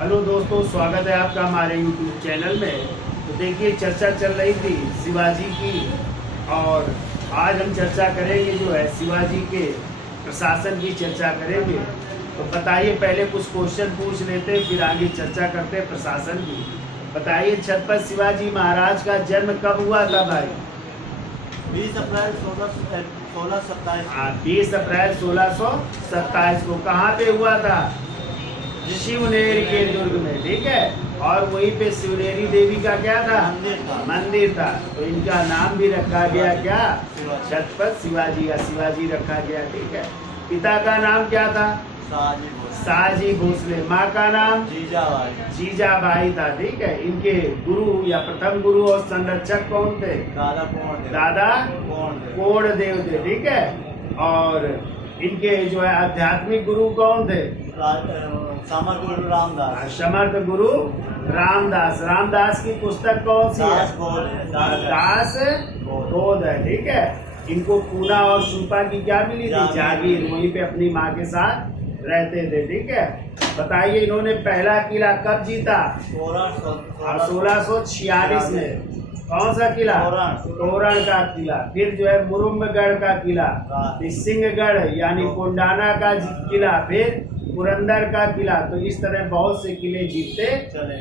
Hello दोस्तों, स्वागत है आपका हमारे यूट्यूब चैनल में। तो देखिए, चर्चा चल रही थी शिवाजी की, और आज हम चर्चा करेंगे जो है शिवाजी के प्रशासन की चर्चा करेंगे। तो बताइए, पहले कुछ क्वेश्चन पूछ लेते हैं, फिर आगे चर्चा करते हैं प्रशासन की। बताइए, छत्रपति शिवाजी महाराज का जन्म कब हुआ था भाई? 20 अप्रैल 1627। हाँ, 20 अप्रैल 1627 को। कहाँ पे हुआ था? शिवनेरी के दुर्ग में, ठीक है। और वहीं पे शिवनेरी देवी का क्या था? मंदिर था। तो इनका नाम भी रखा गया क्या? छत्रपति शिवाजी का शिवाजी रखा गया, ठीक है। पिता का नाम क्या था? शाहजी भोसले। माँ का नाम जीजाबाई था, ठीक है। इनके गुरु या प्रथम गुरु और संरक्षक कौन थे? दादा कोंडदेव थे, ठीक है। और इनके जो है आध्यात्मिक गुरु कौन थे? समर्थ गुरु रामदास। समर्थ गुरु रामदास। रामदास की पुस्तक कौन सी है? दास बोध है, ठीक है। इनको पूना और शूपा की क्या मिली थी? जागीर। वहीं पे अपनी माँ के साथ रहते थे, ठीक है। बताइए, इन्होंने पहला किला कब जीता? 1646 में। कौन सा किला? तोरण का किला। फिर जो है मुरुम्बगढ़ का किला, सिंहगढ़ यानी कोंडाना का किला, फिर पुरंदर का किला। तो इस तरह बहुत से किले जीतते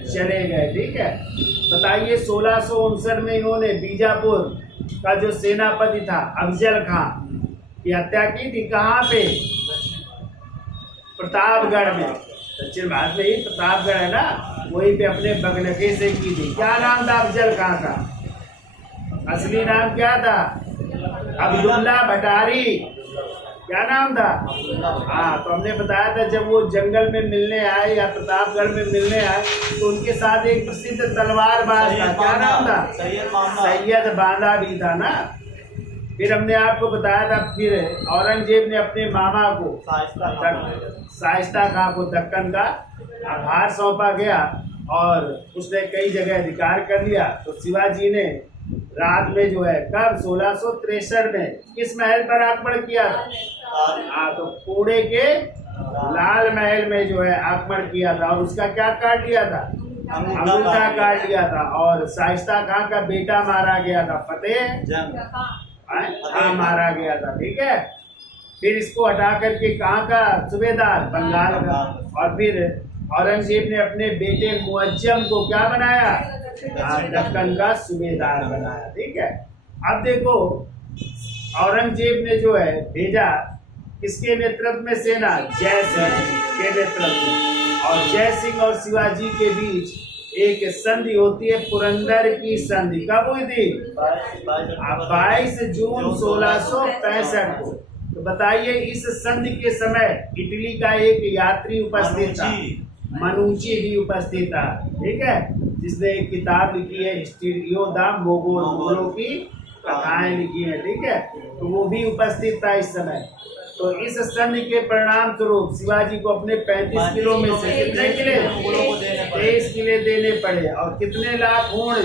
चले गए, ठीक है। बताइए, 1659 में इन्होंने बीजापुर का जो सेनापति था अफजल खां की हत्या की थी। कहाँ पे? प्रतापगढ़ में। दक्षिण भारत में ही प्रतापगढ़ है ना, वहीं पे अपने बगनके से की थी। क्या नाम था अफजल खां का? असली नाम क्या था? अब्दुल्ला भटारी। क्या नाम था? हाँ, तो हमने बताया था जब वो जंगल में मिलने आए या प्रतापगढ़ में मिलने आए तो उनके साथ एक प्रसिद्ध तलवारबाज था। क्या नाम था? सैयद बांदा भी था ना। फिर हमने आपको बताया था, फिर औरंगजेब ने अपने मामा को शाइस्ता खां को दक्कन का आभार सौंपा गया और उसने कई जगह अधिकार कर लिया। तो शिवाजी ने रात में जो है कब 1663 में किस महल पर आक्रमण किया था? हाँ, तो पुणे के लाल महल में जो है आक्रमण किया था और उसका क्या काट लिया था? अंगूठा काट लिया था। और शाइस्ता खां का बेटा मारा गया था, फतेह हाँ मारा गया था, ठीक है। फिर इसको हटा करके कहाँ का? सूबेदार, बंगाल का। और फिर औरंगजेब ने अपने बेटे मुअज्जम को क्या बनाया? दक्कन का सूबेदार बनाया, ठीक है। अब देखो, औरंगजेब ने जो है भेजा किसके नेतृत्व में सेना? जय सिंह के नेतृत्व में। और जय सिंह और शिवाजी के बीच एक संधि होती है, पुरंदर की संधि। कब हुई थी? 22 जून 1665 को। तो बताइए, इस संधि के समय इटली का एक यात्री उपस्थित था, मनुची भी उपस्थित था, ठीक है, जिसने एक किताब लिखी है हिस्ट्रियो द मोगल, मुगलों की कथाएं लिखी है, ठीक है। तो वो भी उपस्थित था इस समय। तो इस संधि के परिणाम स्वरूप शिवाजी को अपने 35 किलो में से कितने किले? 23 किले देने पड़े। और कितने लाख होड़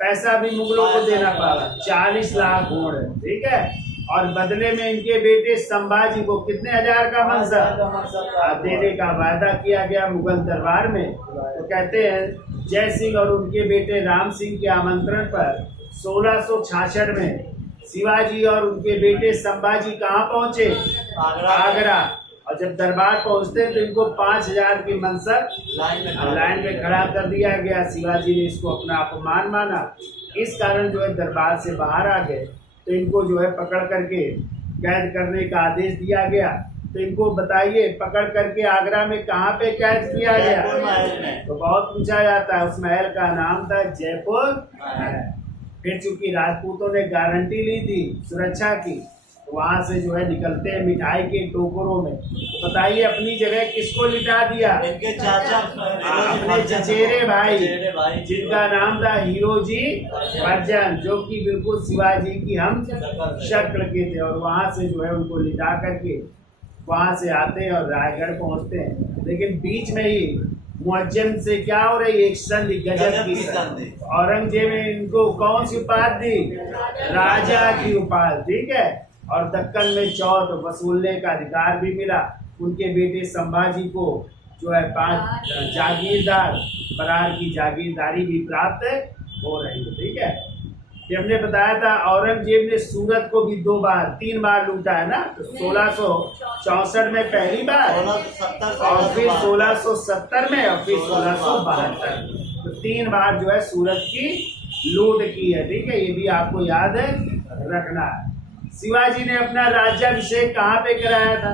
पैसा भी मुगलों को देना पड़ा? 40 लाख होड़, ठीक है। और बदले में इनके बेटे संभाजी को कितने हजार का मंसब देने का वायदा किया गया मुगल दरबार में। तो कहते हैं जय सिंह और उनके बेटे राम सिंह के आमंत्रण पर 1666 में शिवाजी और उनके बेटे संभाजी कहाँ पहुंचे? आगरा। और जब दरबार पहुंचते तो इनको 5000 की मंसब लाइन में खड़ा कर दिया गया। शिवाजी ने इसको अपना अपमान माना, इस कारण जो है दरबार से बाहर आ गए। तो इनको जो है पकड़ करके कैद करने का आदेश दिया गया। तो इनको बताइए, पकड़ करके आगरा में कहाँ पे कैद किया गया? तो बहुत पूछा जाता है, उस महल का नाम था जयपुर महल। फिर चूंकि राजपूतों ने गारंटी ली थी सुरक्षा की, तो वहां से जो है निकलते हैं मिठाई के टोकरों में। तो बताइए, अपनी जगह किसको लिटा दिया? इनके चाचा, अपने चचेरे भाई, जिनका नाम था हीरोजी अर्जन, जो कि बिल्कुल शिवाजी की हम शक्ल के थे। और वहां से जो है उनको लिटा करके वहां से आते हैं और रायगढ़ पहुंचते हैं। लेकिन बीच में ही मुअज्जम से क्या हो रही? एक संधि, गजब की संधि। औरंगजेब ने इनको कौन सी उपाधि दी? राजा की उपाधि, ठीक है। और दक्कन में चौथ वसूलने का अधिकार भी मिला। उनके बेटे संभाजी को जो है 5 जागीरदार बरार की जागीरदारी भी प्राप्त हो रही है। ठीक है, ये हमने बताया था औरंगजेब ने सूरत को भी 3 बार लूटा है ना। तो 1664 में पहली बार 1670 और फिर 1670 में और फिर 1672 में। तो 3 बार जो है सूरत की लूट की है। ठीक है, ये भी आपको याद रखना है। शिवाजी ने अपना राज्याभिषेक कहाँ पे कराया था?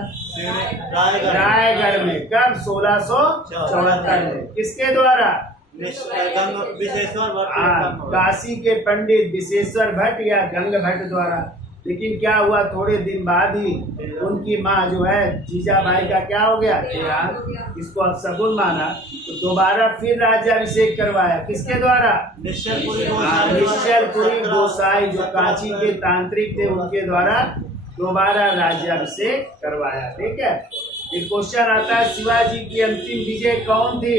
रायगढ़ में। कब? 1674 में। किसके द्वारा? विशेश्वर भट्ट, काशी के पंडित विशेश्वर भट्ट या गंग भट्ट द्वारा। लेकिन क्या हुआ, थोड़े दिन बाद ही उनकी माँ जो है जीजाबाई का क्या हो गया? देहांत। इसको अब सगुन माना तो दोबारा फिर राज्याभिषेक करवाया। किसके द्वारा? निश्चलपुरी गोसाई जो कांची के तांत्रिक थे उनके द्वारा दोबारा राज्याभिषेक करवाया। ठीक है, फिर क्वेश्चन आता है शिवाजी की अंतिम विजय कौन थी?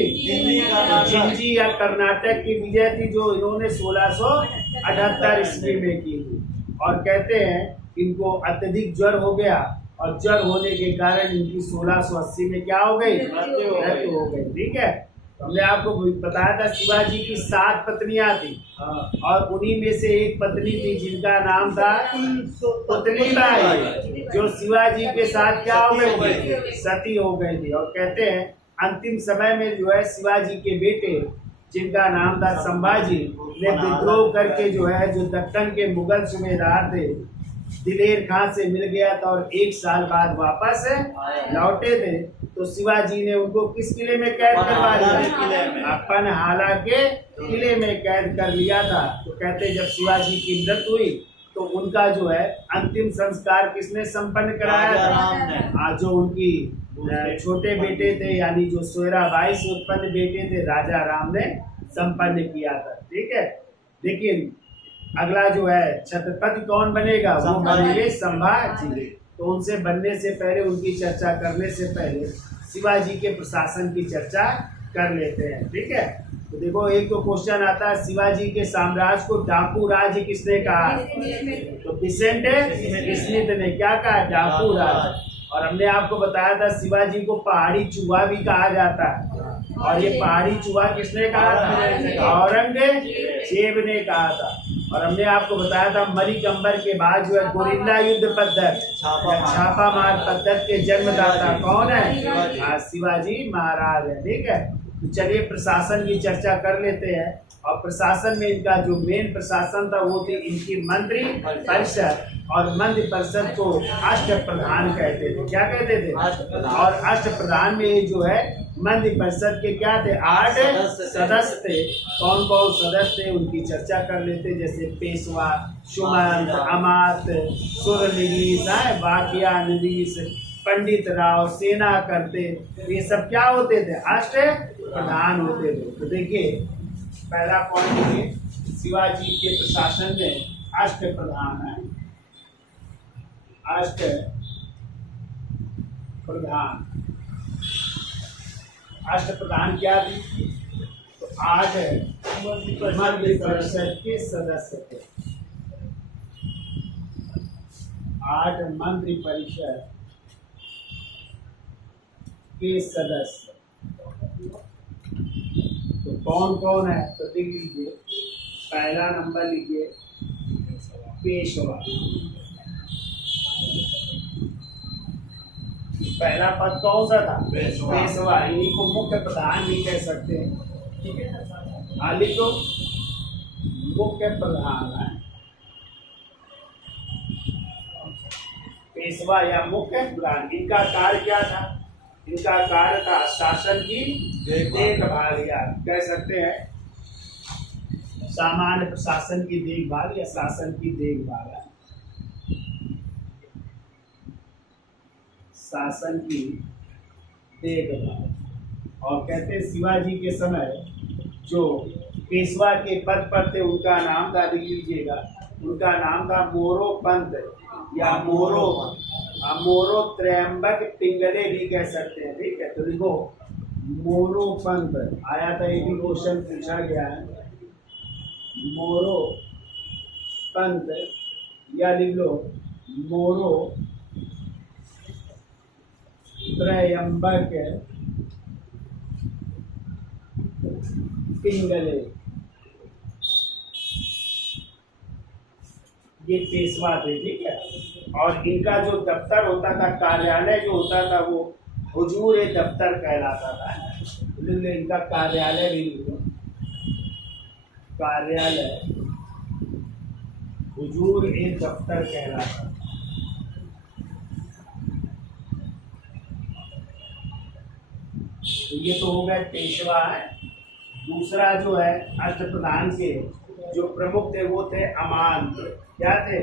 जिंजी या कर्नाटक की विजय थी, जो इन्होंने 1678 ईस्वी में की थी। और कहते हैं इनको अत्यधिक ज्वर हो गया और ज्वर होने के कारण इनकी 1680 में क्या हो गई? मृत्यु हो गई। ठीक है, हमने आपको बताया था शिवाजी की 7 पत्नियां थी और उन्हीं में से एक पत्नी थी जिनका नाम था पुतलीबाई, जो शिवाजी के साथ क्या हो गई? सती हो गई थी। और कहते हैं अंतिम समय में जो है शिवाजी के बेटे जिनका नाम था संभाजी ने विद्रोह करके जो है जो दक्कन के मुगल सूबेदार थे दिलेर खां से मिल गया था और 1 साल बाद वापस लौटे थे। तो शिवाजी ने उनको किस किले में कैद करवा लिया? पनहाला के किले में कैद कर लिया था। तो कहते जब शिवाजी की मृत्यु हुई तो उनका जो है अंतिम संस्कार किसने संपन्न कराया था? जो उनकी छोटे बेटे थे यानी जो सोयराबाई से उत्पन्न बेटे थे राजा राम ने संपन्न किया था। ठीक है, लेकिन अगला जो है छत्रपति कौन बनेगा? वो बनेंगे संभाजी। तो उनसे बनने से पहले, उनकी चर्चा करने से पहले शिवाजी के प्रशासन की चर्चा कर लेते हैं। ठीक है, तो देखो एक तो क्वेश्चन आता है शिवाजी के साम्राज्य को डाकू राज्य किसने कहा? तो विसेंट स्मिथ ने क्या कहा? डाकू राज्य। और हमने आपको बताया था शिवाजी को पहाड़ी चूहा भी कहा जाता है। और ये पहाड़ी चूहा किसने कहा था? औरंगजेब ने कहा था। और हमने आपको बताया था मरिकंबर के बाद जो है गोरिल्ला युद्ध पद्धति, छापामार पद्धति के जन्मदाता कौन है? शिवाजी महाराज है। ठीक है, तो चलिए प्रशासन की चर्चा कर लेते हैं। और प्रशासन में इनका जो मेन प्रशासन था वो थी इनकी मंत्री परिषद। और मंत्री परिषद को अष्ट प्रधान कहते थे। क्या कहते थे? और अष्ट प्रधान में जो है मंत्री परिषद के क्या थे? 8 सदस्य थे। कौन कौन सदस्य थे उनकी चर्चा कर लेते, जैसे पेशवा, सुमंत, अमात, सुरनिवीस, वाकिया निवीस, पंडित राव, सेना करते, ये सब क्या होते थे? अष्ट प्रधान होते थे। तो देखिए पहला पॉइंट है शिवाजी के प्रशासन में अष्ट प्रधान है। अष्ट प्रधान, अष्ट प्रधान क्या थी? तो 8 मंत्री परिषद के सदस्य थे। 8 मंत्री परिषद के सदस्य। तो कौन कौन है? तो देख लीजिए, पहला नंबर लीजिए पेशवा। पहला पद कौन सा था? पेशवा। इन्हीं को मुख्य प्रधान भी कह सकते हैं। ठीक है, हाली तो मुख्य प्रधान है पेशवा या मुख्य प्रधान। इनका कार्य क्या था? इनका कार्य था शासन की देखभाल या कह सकते हैं सामान्य प्रशासन की देखभाल या शासन की देखभाल है। शासन की देखभाल। और कहते हैं शिवाजी के समय जो पेशवा के पद पर थे उनका नाम था, लिख लीजिएगा, उनका नाम था मोरो पंत या मोरो त्रयंबक पिंगले भी कह सकते हैं। ठीक है, तो देखो मोरो पंत आया था, एक भी क्वेश्चन पूछा गया है। मोरो पंत या लिख लो मोरो त्रयंबक पिंगले, ये पेशवा थे, ठीक है। और इनका जो दफ्तर होता था, कार्यालय जो होता था, वो हुजूर ए दफ्तर कहलाता था। इनका कार्यालय भी कार्यालय हुजूर ए दफ्तर कहलाता था। तो ये तो हो गए पेशवा है। दूसरा जो है अष्टप्रधान के जो प्रमुख थे वो थे अमात्य। क्या थे?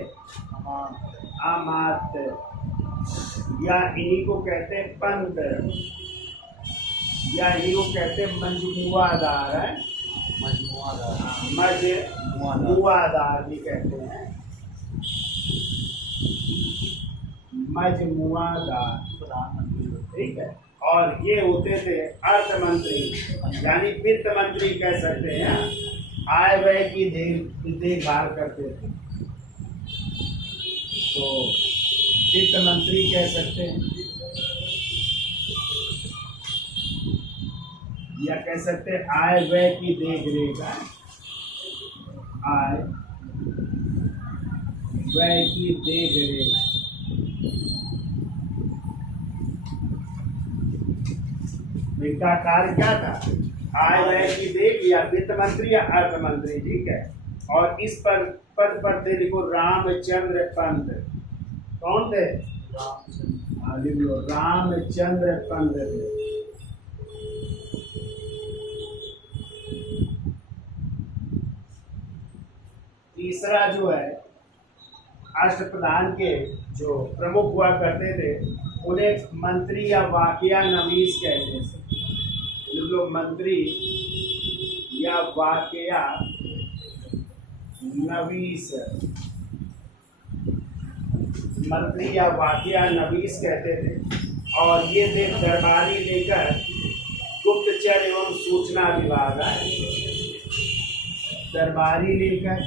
अमात्य, या इन्हीं को कहते हैं पंत, या इन्हीं को कहते हैं मजमुआदार है। मजमुआदार भी कहते हैं, मजमुआदार, ठीक है। और ये होते थे अर्थ मंत्री, यानी वित्त मंत्री कह सकते हैं। आय व्यय की देखभाल करते थे, तो वित्त मंत्री कह सकते हैं, या कह सकते हैं आय व्यय की देख रेख है। आय व्यय की देख रेख, इनका कार्य क्या था? आय व्यय की देख, या वित्त मंत्री या अर्थ मंत्री, ठीक है। और इस पर पद पर थे, देखो, रामचंद्र पंत। कौन थे? रामचंद्र पंत थे। तीसरा जो है अष्टप्रधान के जो प्रमुख हुआ करते थे, उन्हें मंत्री या वाकया नवीस कहते थे। लोग मंत्री या वाकया नवीस, मंत्री या वाकया नवीस कहते थे। और ये थे दरबारी लेकर गुप्तचर एवं सूचना विभाग है। दरबारी लेकर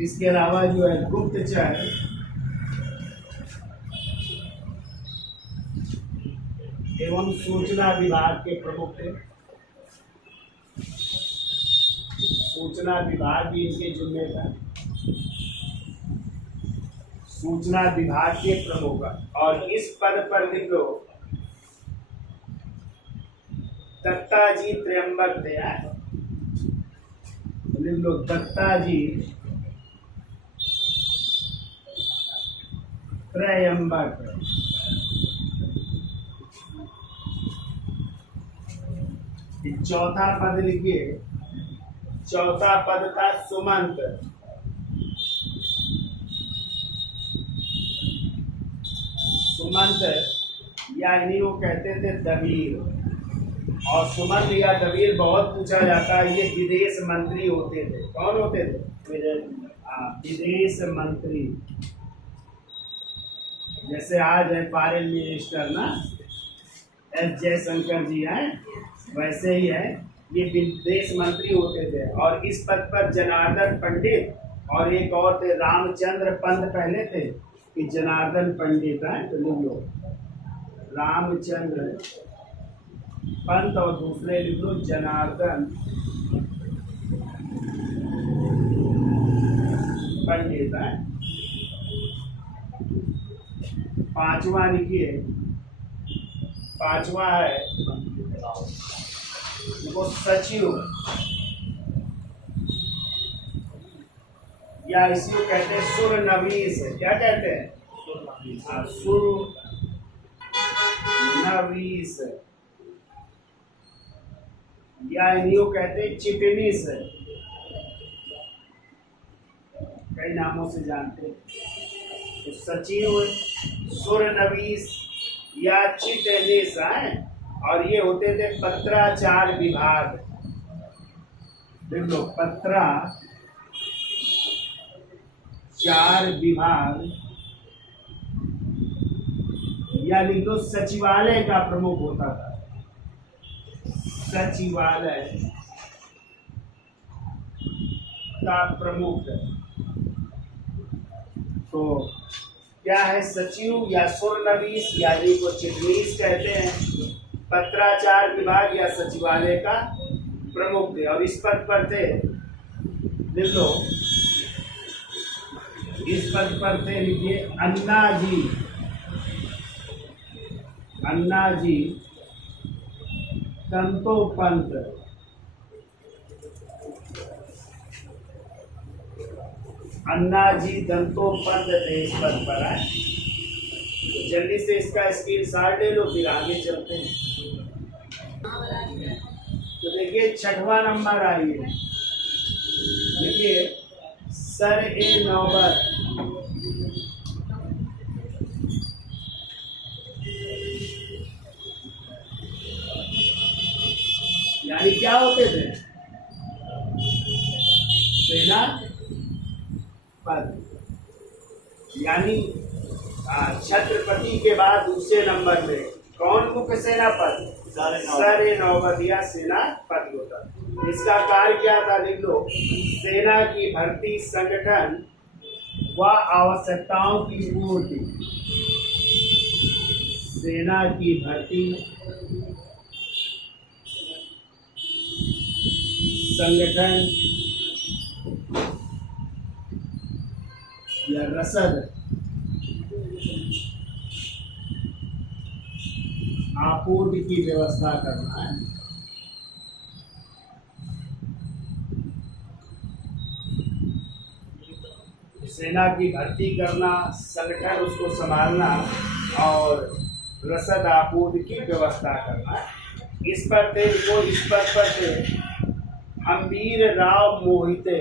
इसके अलावा जो है गुप्तचर एवं सूचना विभाग के प्रमुख थे। सूचना विभाग भी इनके जुम्मे था। सूचना विभाग के प्रमुख, और इस पद पर लिख लो दत्ताजी त्र्यंबक थे। लिख लो दत्ताजी त्र्यंबक। चौथा पद लिखिए, चौथा पद था सुमंत। सुमंत या इन्हीं को कहते थे दबीर। और सुमंत या दबीर बहुत पूछा जाता है, ये विदेश मंत्री होते थे। कौन होते थे? विदेश मंत्री। जैसे आज है फॉरेन मिनिस्टर ना, एस जयशंकर जी हैं, वैसे ही है, ये विदेश मंत्री होते थे। और इस पद पर जनार्दन पंडित और एक और थे रामचंद्र पंत पहले थे, कि जनार्दन पंडित हैं, तो लिख लो रामचंद्र पंत, और दूसरे लिख लो जनार्दन पंडित हैं। पांचवा लिखिए, पांचवा है वो सचिव, या इसी को कहते हैं सुर नवीस। क्या कहते हैं? सुर नवीस, या इन्हीं को कहते हैं चिटनीस। कई नामों से जानते हैं। तो सचिव, सुर नवीस या चिटनीस हैं। और ये होते थे पत्राचार विभाग। देख लो पत्राचार विभाग, या लिख लो सचिवालय का प्रमुख होता था। सचिवालय का प्रमुख। तो क्या है, सचिव या सुरनवीस या जिनको चिटनीस कहते हैं, पत्राचार विभाग या सचिवालय का प्रमुख थे। और इस पद पर थे, लिख लो, इस पद पर थे, लिखिए अन्ना जी दंतोपंत। अन्ना जी दंतोपंत थे इस पद पर है। तो जल्दी से इसका स्क्रीनशॉट ले लो, फिर आगे चलते हैं। तो देखिए 6वां नंबर आइए, देखिए सर ए नौबत। यानी क्या होते थे, सेना पद, यानी छत्रपति के बाद दूसरे नंबर में कौन मुख्य सेना पद, सर ए नौबत या सेना पद होता। इसका कार्य क्या था, लिख लो, सेना की भर्ती, संगठन व आवश्यकताओं की पूर्ति। सेना की भर्ती, संगठन या रसद आपूर्ति की व्यवस्था करना है। सेना की भर्ती करना, संगठन उसको संभालना और रसद आपूर्ति की व्यवस्था करना है। इस पर थे, वो इस पद पर थे हम्बीर राव मोहिते।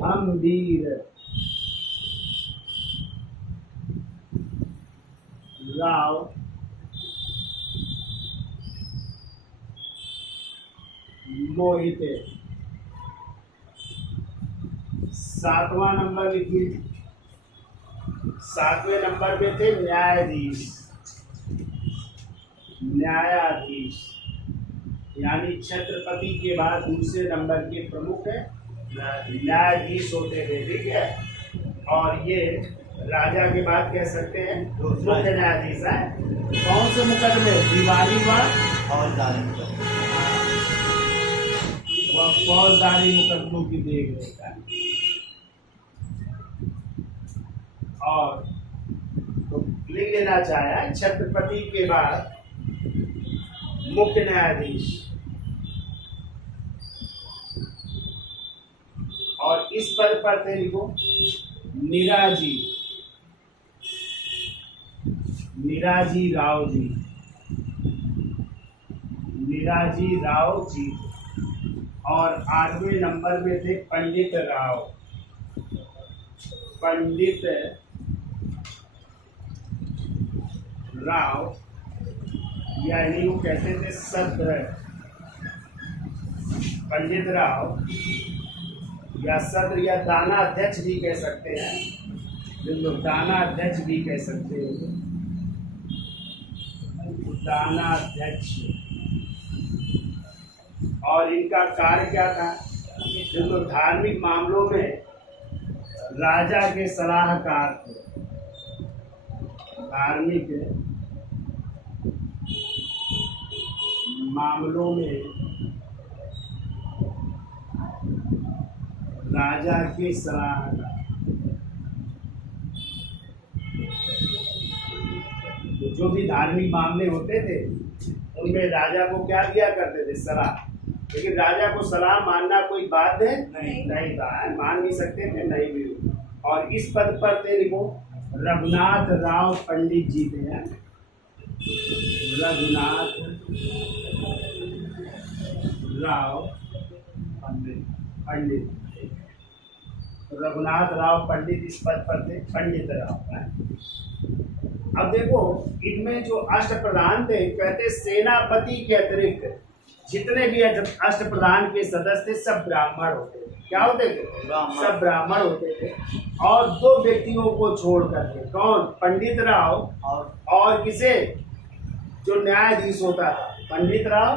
हम्बीर राव मोहिते। 7वां नंबर लिखिए, 7वें नंबर पे थे न्यायाधीश। न्यायाधीश यानी छत्रपति के बाद दूसरे नंबर के प्रमुख है न्यायाधीश होते थे, ठीक है। और ये राजा के बाद कह सकते हैं मुख्य न्यायाधीश है। कौन से मुकदमे, दीवानी व फौजदारी मुकदमों की देखरेख है। और तो लिख लेना चाहे छत्रपति के बाद मुख्य न्यायाधीश। और इस पद पर थे, लिखो, निराजी राव जी। निराजी राव जी। और 8वें नंबर में थे पंडित राव। पंडित राव यानी वो कहते थे सद्र। पंडित राव या सद्र या दाना अध्यक्ष भी कह सकते हैं, जो लोग दाना अध्यक्ष भी कह सकते हैं। दाना अध्यक्ष। और इनका कार्य क्या था, जो लोग धार्मिक मामलों में राजा के सलाहकार थे। धार्मिक मामलों में राजा के सलाहकार। तो जो भी धार्मिक मामले होते थे उनमें राजा को क्या दिया करते थे, सलाह। लेकिन राजा को सलाह मानना कोई बाध्य नहीं था, मान भी सकते थे, नहीं भी। और इस पद पर थे, लिखो, रघुनाथ राव पंडित जी थे। रघुनाथ राव पंडित। रघुनाथ राव पंडित इस पद पर थे, पंडित राव। अब देखो, इनमें जो अष्टप्रधान थे, कहते सेनापति के अतिरिक्त जितने भी अष्टप्रधान के सदस्य थे सब ब्राह्मण होते थे। क्या होते थे, सब ब्राह्मण होते थे। और 2 व्यक्तियों को छोड़ करके, कौन, पंडित राव और किसे, जो न्यायाधीश होता था, पंडित राव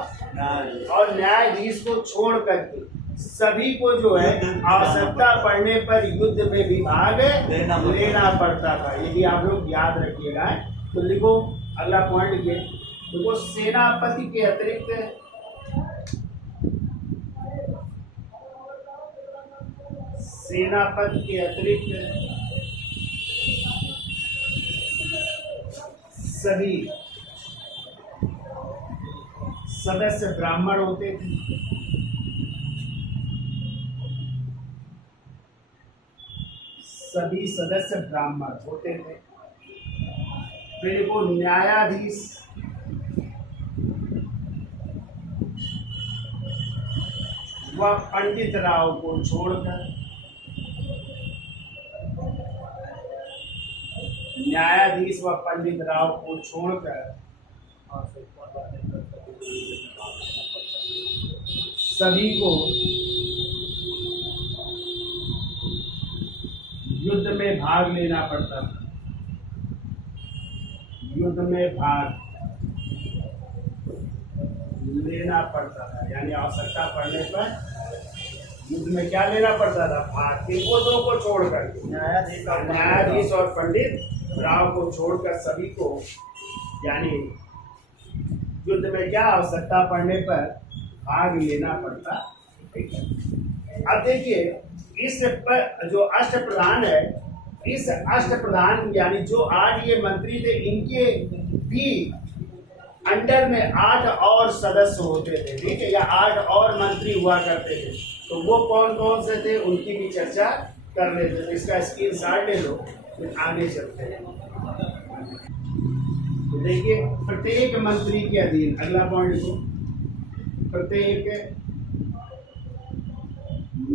और न्यायाधीश को छोड़ करके सभी को जो है आवश्यकता पड़ने पर युद्ध में भी भाग लेना पड़ता था। ये भी आप लोग याद रखिएगा। तो लिखो अगला पॉइंट लिखिए, देखो सेनापति के अतिरिक्त सभी सदस्य ब्राह्मण होते थे। सभी सदस्य ब्राह्मण होते थे। फिर वो न्यायाधीश व पंडित राव को छोड़कर, न्यायाधीश व पंडित राव को छोड़कर सभी को युद्ध में भाग लेना पड़ता था। युद्ध में भाग लेना पड़ता था, यानी आवश्यकता पड़ने पर युद्ध में क्या लेना पड़ता था, भाग। इनको दो को छोड़कर, न्यायाधीश और पंडित राव को छोड़कर सभी को, यानी युद्ध में क्या आवश्यकता पड़ने पर भाग लेना पड़ता। अब देखिए इस पर जो अष्टप्रधान है, इस अष्टप्रधान यानी जो 8 ये मंत्री थे, इनके भी अंडर में 8 और सदस्य होते थे, ठीक है, या 8 और मंत्री हुआ करते थे। तो वो कौन कौन से थे उनकी भी चर्चा कर लेते थे। इसका स्क्रीनशॉट ले लो, फिर आगे चलते हैं। तो देखिए प्रत्येक मंत्री के अधीन, अगला पॉइंट लिखो, प्रत्येक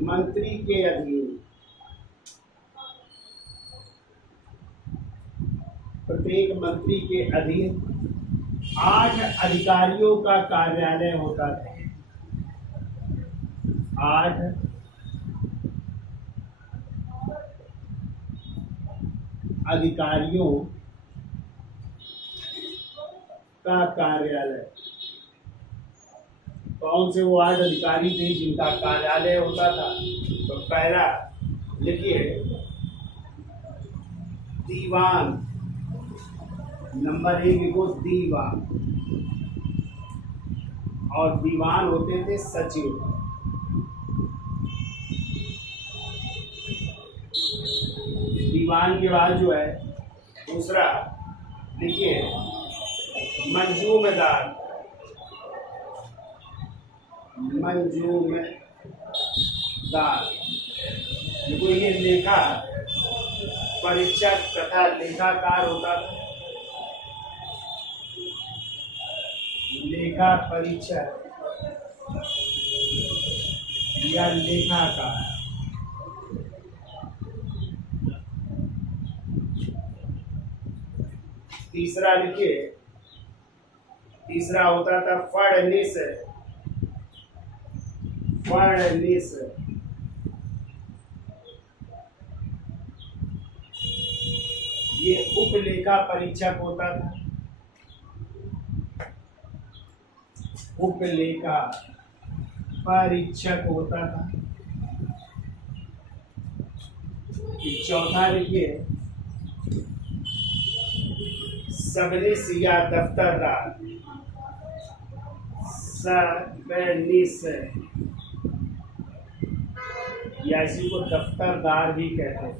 मंत्री के अधीन, प्रत्येक मंत्री के अधीन 8 अधिकारियों का कार्यालय होता था। 8 अधिकारियों का कार्यालय। कौन से वो 8 अधिकारी थे जिनका कार्यालय होता था? तो पहला लिखिए दीवान, नंबर 1 लिखो दीवान, और दीवान होते थे सचिव। दीवान के बाद जो है दूसरा लिखिए मंजूमदार, मंजूमदार, देखो ये लेखा परीक्षक तथा लेखाकार होता था। लेखा परीक्षक या लेखाकार। तीसरा लिखिए, तीसरा होता था फड़नीस, फड़नीस। ये उपलेखा परीक्षक होता था। उपलेखा परीक्षक होता था। चौथा लिखिए सबनीस या दफ्तरदार, सबनीस या इसी को दफ्तरदार भी कहते हैं।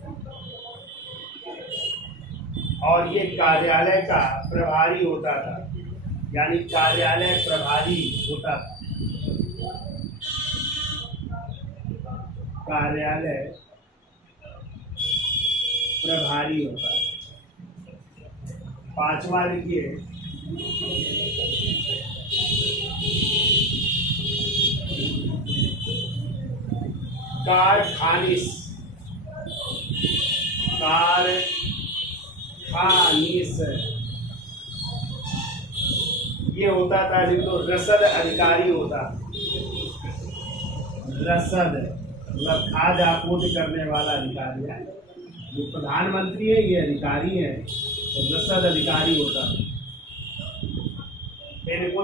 और ये कार्यालय का प्रभारी होता था, यानी कार्यालय प्रभारी होता था। कार्यालय प्रभारी होता है। पांचवा लिखिए कारखानिस, कारखानिस ये होता था जिनको रसद अधिकारी होता। रसद मतलब खाद्य आपूर्ति करने वाला अधिकारी है। जो प्रधानमंत्री है ये अधिकारी है, तो रसद अधिकारी होता है। फिर वो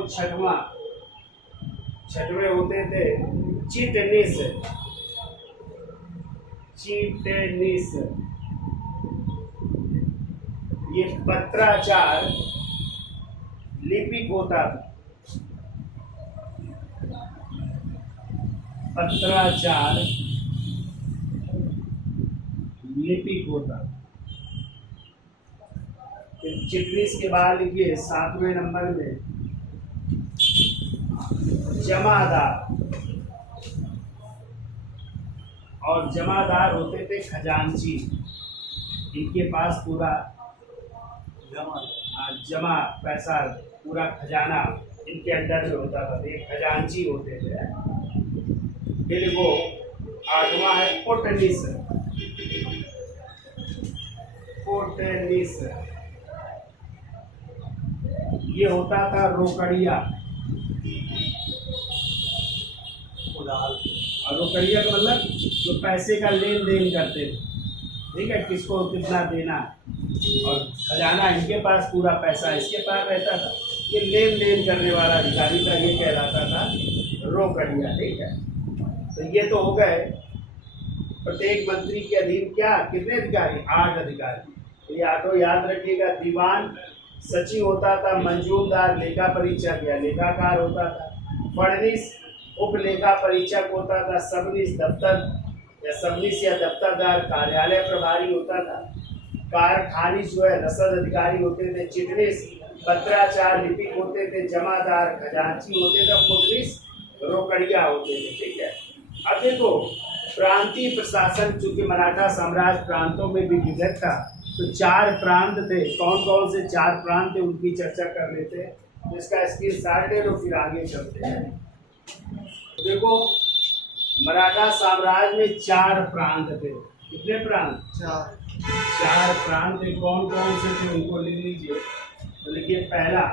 छठवें होते थे चिटनिस, चिटनिस, ये पत्राचार लिपिक होता था। पत्राचार लिपिक होता था। फिर चिटनिस के बाद लिखिए 7वें नंबर में जमादार, और जमादार होते थे खजांची। इनके पास पूरा जमा पैसा, पूरा खजाना इनके अंडर में होता था। ये खजांची होते थे। फिर वो 8वां है कोटनिस, कोटनिस, ये होता था रोकड़िया। और रोकड़िया का मतलब जो पैसे का लेन देन करते थे, ठीक है, किसको कितना देना, और खजाना इनके पास, पूरा पैसा इसके पास रहता था। ये लेन देन करने वाला अधिकारी का ये कहलाता था रोकड़िया, ठीक है। तो ये तो हो गए। प्रत्येक मंत्री के अधीन क्या कितने अधिकारी? 8 अधिकारी। तो ये आठों याद रखिएगा। दीवान सचिव होता था, मंजूरदार लेखा परीक्षक या लेखाकार होता था, फड़निस उप लेखा परीक्षक होता था, सबनिस दफ्तर या सबनिस या दफ्तरदार कार्यालय प्रभारी होता था, कारखानिस जो है रसद अधिकारी होते थे, चिटनिस पत्राचार लिपिक होते थे, जमादार खजांची होते थे, पुलिस रोकड़िया होते थे, ठीक है। अब देखो प्रांतीय प्रशासन, चूंकि मराठा साम्राज्य प्रांतों में भी विभक्त था, तो 4 प्रांत थे। कौन कौन से 4 प्रांत थे उनकी चर्चा कर लेते हैं। तो इसका स्क्रीनशॉट ले लो, फिर आगे चलते हैं। देखो मराठा साम्राज्य में 4 प्रांत थे। कितने प्रांत? 4 प्रांत थे। कौन कौन से थे उनको लिख लीजिए। तो देखिए पहला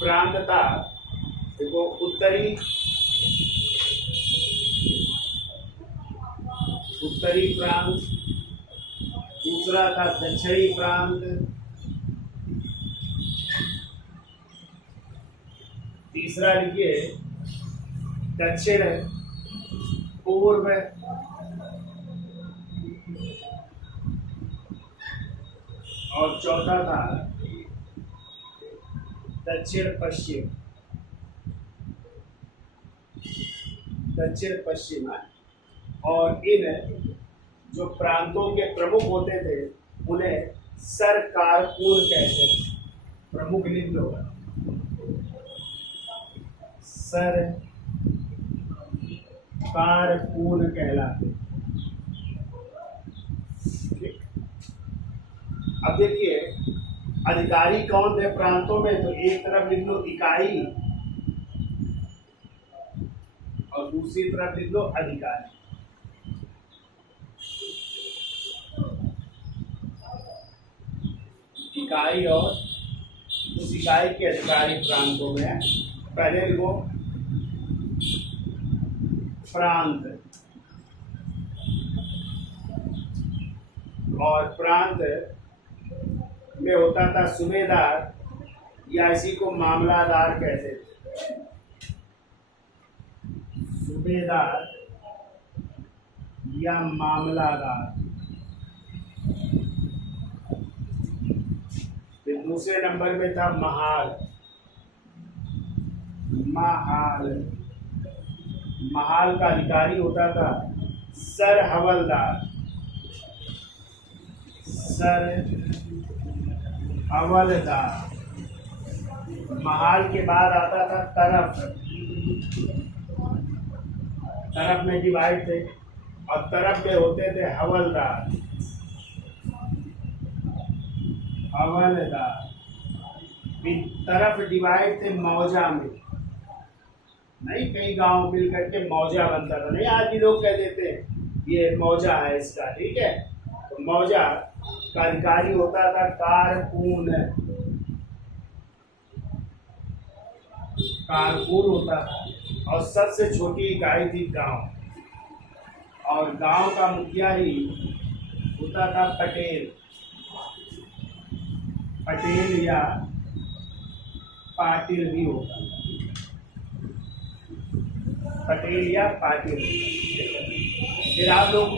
प्रांत था, देखो उत्तरी प्रांत, दूसरा था दक्षिणी प्रांत, तीसरा लिखिए दक्षिण पूर्व, और चौथा था दक्षिण पश्चिम, दक्षिण पश्चिम। और इन जो प्रांतों के प्रमुख होते थे उन्हें सरकारकूल कहते थे। प्रमुख लिख लो, सरकारकूल कहलाते। अब देखिए अधिकारी कौन थे प्रांतों में, तो एक तरफ लिख लो इकाई और दूसरी तरफ लिख लो अधिकारी। इकाई और उस इकाई के अधिकारी प्रांतों में। पहले लिखो प्रांत, और प्रांत में होता था सूबेदार या इसी को मामलादार कहते थे। सूबेदार या मामलादार। फिर दूसरे नंबर में था महाल, महाल का अधिकारी होता था सर हवलदार, सर हवलदार। महाल के बाद आता था तरफ, तरफ में डिवाइड थे, और तरफ में होते थे हवलदार, हवलदार। फिर तरफ डिवाइड थे मौजा में, नहीं कई गांव मिल करके मौजा बनता था, नहीं आज भी लोग कह देते हैं ये मौजा है इसका, ठीक है। तो मौजा का अधिकारी होता था कारकून, कारकून होता था। और सबसे छोटी इकाई थी गांव, और गांव का मुखिया ही होता था पटेल, पटेल या पाटिल भी होता था। पटेल या पाटिल। फिर आप लोग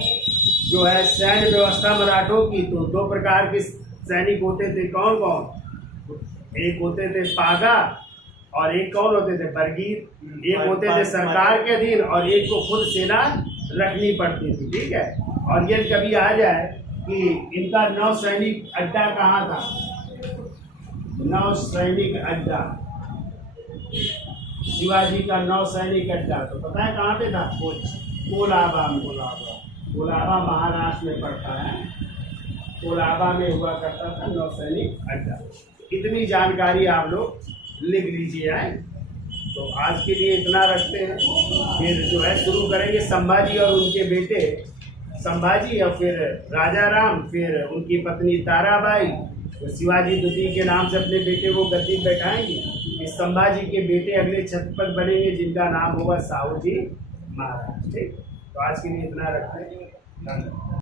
जो है सैन्य व्यवस्था मराठों की, तो दो प्रकार के सैनिक होते थे। कौन कौन? एक होते थे पागा और एक कौन होते थे? बरगीर। एक होते थे सरकार के अधीन और एक को खुद सेना रखनी पड़ती थी। ठीक है। और ये कभी आ जाए कि इनका नौ सैनिक अड्डा कहाँ था? नौ सैनिक अड्डा, शिवाजी का नौ सैनिक अड्डा, तो पता है कहाँ पे था? कोलाबा में। कोलाबा महाराष्ट्र में पड़ता है। कोलाबा में हुआ करता था नौ सैनिक अड्डा। इतनी जानकारी आप लोग लिख लीजिए आए। तो आज के लिए इतना रखते हैं, फिर जो है शुरू करेंगे संभाजी और उनके बेटे, संभाजी और फिर राजा राम, फिर उनकी पत्नी ताराबाई, तो शिवाजी द्वितीय के नाम से अपने बेटे को गद्दी पर बैठाएंगे। इस संभाजी के बेटे अगले छत्रपति बनेंगे जिनका नाम होगा साहू जी महाराज। ठीक, तो आज के लिए इतना रखते हैं। धन्यवाद।